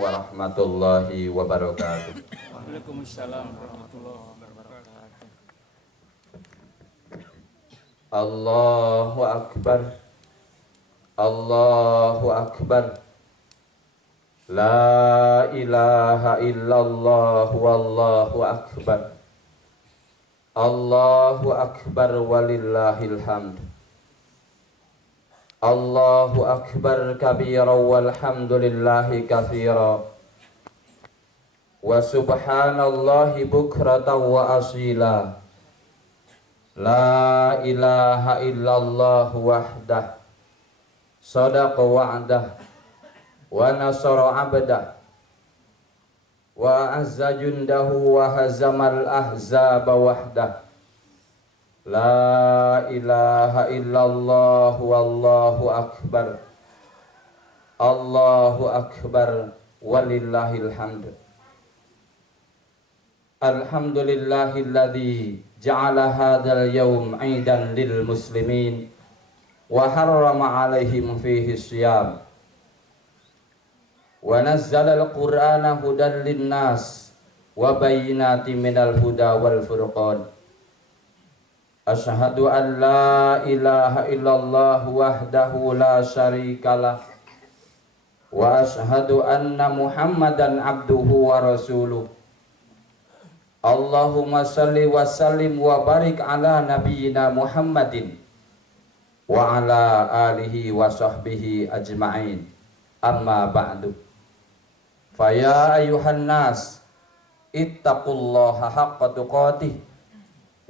warahmatullahi wabarakatuh. Waalaikumsalam warahmatullahi wabarakatuh. Allahu akbar. Allahu akbar. La ilaha illallah wallahu akbar. Allahu akbar walillahil hamd. Allahu akbar kabira walhamdulillahi katsira. Wa subhanallahi bukratan wa asila. La ilaha illallah wahdah. Sadaqa wa'dah. Wa nasara 'abdah. Wa azza jundahu wa hazamal ahzaba wahdah. La ilaha illallah wallahu akbar. Allahu akbar walillahil hamd. Alhamdulillahilladzi ja'ala hadzal yawm 'idan lil muslimin wa harrama 'alaihim fihi shiyam. Wa nazzala al-Qur'ana hudan lin-nas wa bayyinatin minal huda wal furqan. Asyhadu an la ilaha illallah wahdahu la syarikalah wa asyhadu anna Muhammadan abduhu wa rasuluh. Allahumma salli wa sallim wa barik ala nabiyyina Muhammadin wa ala alihi wa sahbihi ajma'in. Amma ba'du. Faya ayuhan nas ittaqullaha haqqa tuqatih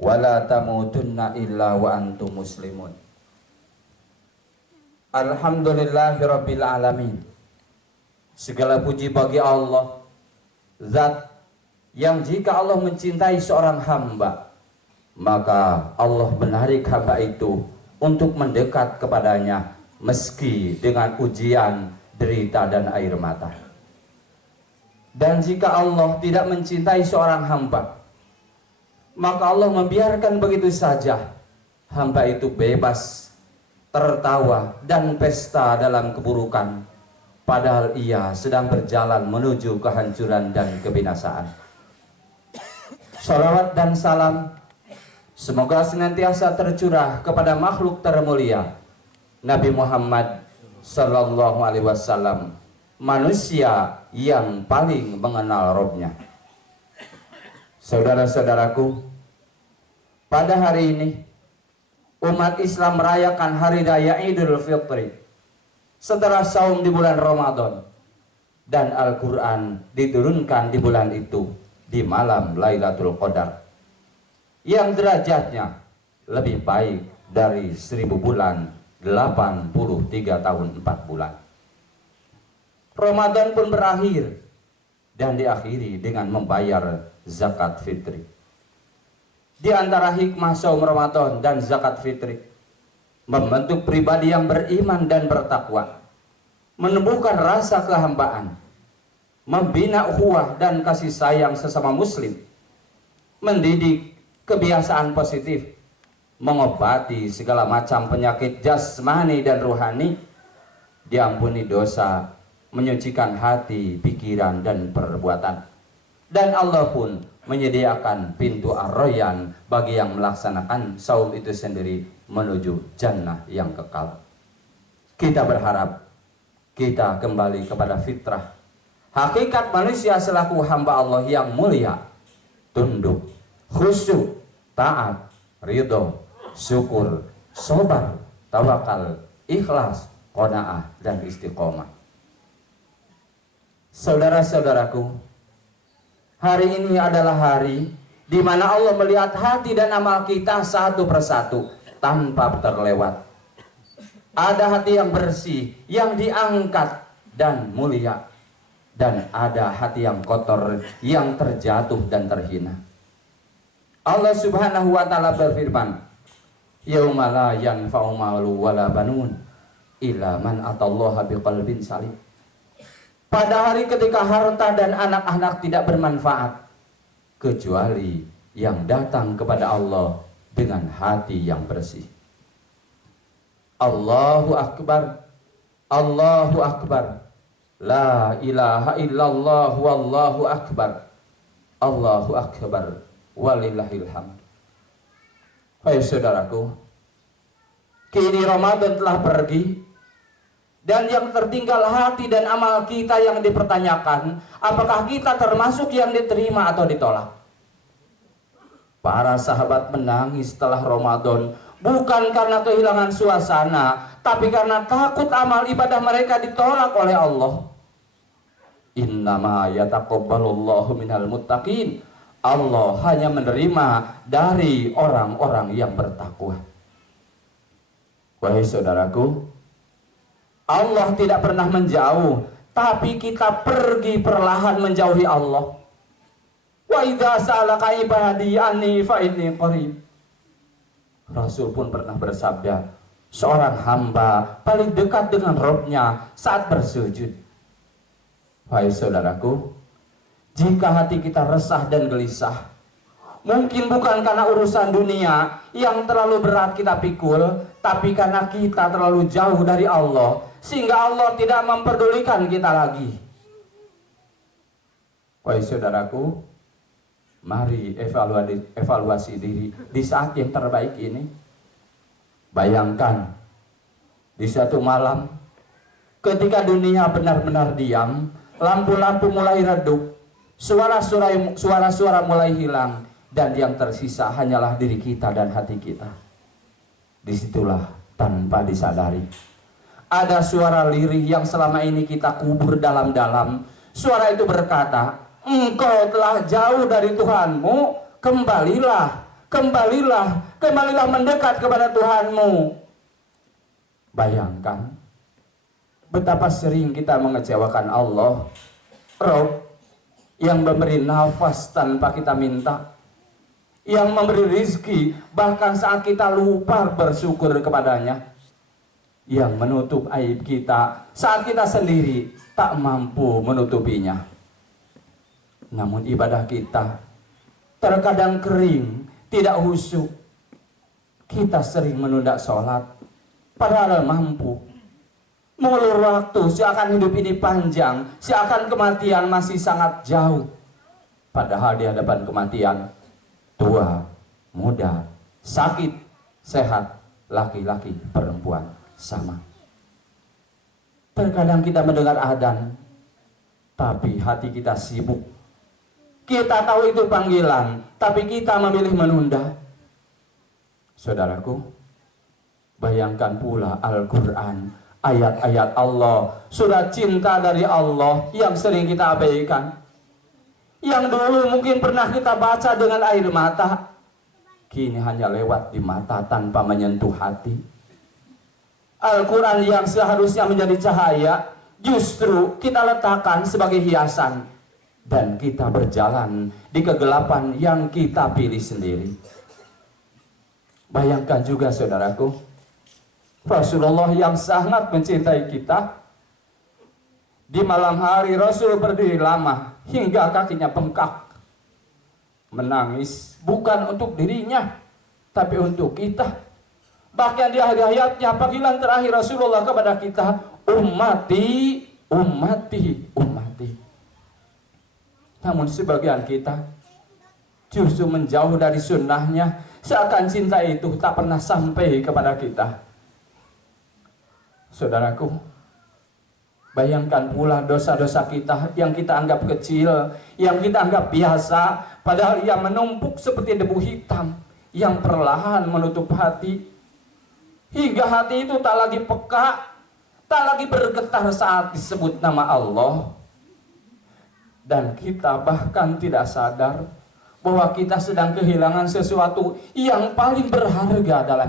wa la tamutunna illa wa antum muslimun. Alhamdulillahi rabbil alamin. Segala puji bagi Allah, zat yang jika Allah mencintai seorang hamba, maka Allah menarik hamba itu untuk mendekat kepadanya meski dengan ujian, derita dan air mata. Dan jika Allah tidak mencintai seorang hamba, maka Allah membiarkan begitu saja hamba itu bebas tertawa dan pesta dalam keburukan, padahal ia sedang berjalan menuju kehancuran dan kebinasaan. Salawat dan salam semoga senantiasa tercurah kepada makhluk termulia Nabi Muhammad sallallahu alaihi wasallam, manusia yang paling mengenal Robnya. Saudara-saudaraku, pada hari ini umat Islam merayakan hari raya Idul Fitri setelah saum di bulan Ramadan, dan Al-Quran diturunkan di bulan itu di malam Lailatul Qadar yang derajatnya lebih baik dari 1000 bulan 83 tahun 4 bulan. Ramadan pun berakhir dan diakhiri dengan membayar zakat fitri. Di antara hikmah saum Ramadan dan zakat fitri, membentuk pribadi yang beriman dan bertakwa, menumbuhkan rasa kehambaan, membina ukhuwah dan kasih sayang sesama muslim, mendidik kebiasaan positif, mengobati segala macam penyakit jasmani dan rohani, diampuni dosa, menyucikan hati, pikiran dan perbuatan. Dan Allah pun menyediakan pintu ar-rayyan bagi yang melaksanakan saum itu sendiri menuju jannah yang kekal. Kita berharap kita kembali kepada fitrah, hakikat manusia selaku hamba Allah yang mulia, tunduk, khusyuk, taat, ridho, syukur, sabar, tawakal, ikhlas, qanaah dan istiqomah. Saudara-saudaraku, hari ini adalah hari di mana Allah melihat hati dan amal kita satu persatu tanpa terlewat. Ada hati yang bersih, yang diangkat dan mulia, dan ada hati yang kotor, yang terjatuh dan terhina. Allah Subhanahu wa taala berfirman, "Yauma la yanfa'u malu wala banun illa man atallaha biqalbin salim." Pada hari ketika harta dan anak-anak tidak bermanfaat kecuali yang datang kepada Allah dengan hati yang bersih. Allahu Akbar, Allahu Akbar. La ilaha illallah wallahu akbar. Allahu akbar walillahil hamd. Hai saudaraku, kini Ramadan telah pergi, dan yang tertinggal hati dan amal kita yang dipertanyakan, apakah kita termasuk yang diterima atau ditolak? Para sahabat menangis setelah Ramadan, bukan karena kehilangan suasana, tapi karena takut amal ibadah mereka ditolak oleh Allah. Innama yataqabbalullahu minal muttaqin. Allah hanya menerima dari orang-orang yang bertakwa. Wahai saudaraku, Allah tidak pernah menjauh, tapi kita pergi perlahan menjauhi Allah. Wa idza sa'alaka ibadi anni fa inni qarib. Rasul pun pernah bersabda, seorang hamba paling dekat dengan Rabb-nya saat bersujud. Wahai saudaraku, jika hati kita resah dan gelisah, mungkin bukan karena urusan dunia yang terlalu berat kita pikul, tapi karena kita terlalu jauh dari Allah, sehingga Allah tidak memperdulikan kita lagi. Wahai saudaraku, mari evaluasi diri di saat yang terbaik ini. Bayangkan, di satu malam, ketika dunia benar-benar diam, lampu-lampu mulai redup, suara-suara mulai hilang, dan yang tersisa hanyalah diri kita dan hati kita. Disitulah tanpa disadari, ada suara lirih yang selama ini kita kubur dalam-dalam. Suara itu berkata, engkau telah jauh dari Tuhanmu, kembalilah mendekat kepada Tuhanmu. Bayangkan betapa sering kita mengecewakan Allah, Rabb yang memberi nafas tanpa kita minta, yang memberi rizki bahkan saat kita lupa bersyukur kepadanya, yang menutup aib kita saat kita sendiri tak mampu menutupinya. Namun ibadah kita terkadang kering, tidak khusyuk. Kita sering menunda sholat padahal mampu. Mengulur waktu seakan hidup ini panjang, seakan kematian masih sangat jauh. Padahal di hadapan kematian, tua, muda, sakit, sehat, laki-laki, perempuan, sama. Terkadang kita mendengar adzan, tapi hati kita sibuk. Kita tahu itu panggilan, tapi kita memilih menunda. Saudaraku, bayangkan pula Al-Quran, ayat-ayat Allah, surat cinta dari Allah yang sering kita abaikan, yang dulu mungkin pernah kita baca dengan air mata, kini hanya lewat di mata tanpa menyentuh hati. Al-Quran yang seharusnya menjadi cahaya, justru kita letakkan sebagai hiasan, dan kita berjalan di kegelapan yang kita pilih sendiri. Bayangkan juga saudaraku, Rasulullah yang sangat mencintai kita, di malam hari Rasul berdiri lama hingga kakinya bengkak, menangis bukan untuk dirinya tapi untuk kita. Bahkan di akhir hayatnya panggilan terakhir Rasulullah kepada kita, ummati, ummati, ummati. Namun sebagian kita justru menjauh dari sunnahnya, seakan cinta itu tak pernah sampai kepada kita. Saudaraku, bayangkan pula dosa-dosa kita yang kita anggap kecil, yang kita anggap biasa, padahal ia menumpuk seperti debu hitam yang perlahan menutup hati, hingga hati itu tak lagi peka, tak lagi bergetar saat disebut nama Allah. Dan kita bahkan tidak sadar bahwa kita sedang kehilangan sesuatu yang paling berharga dalam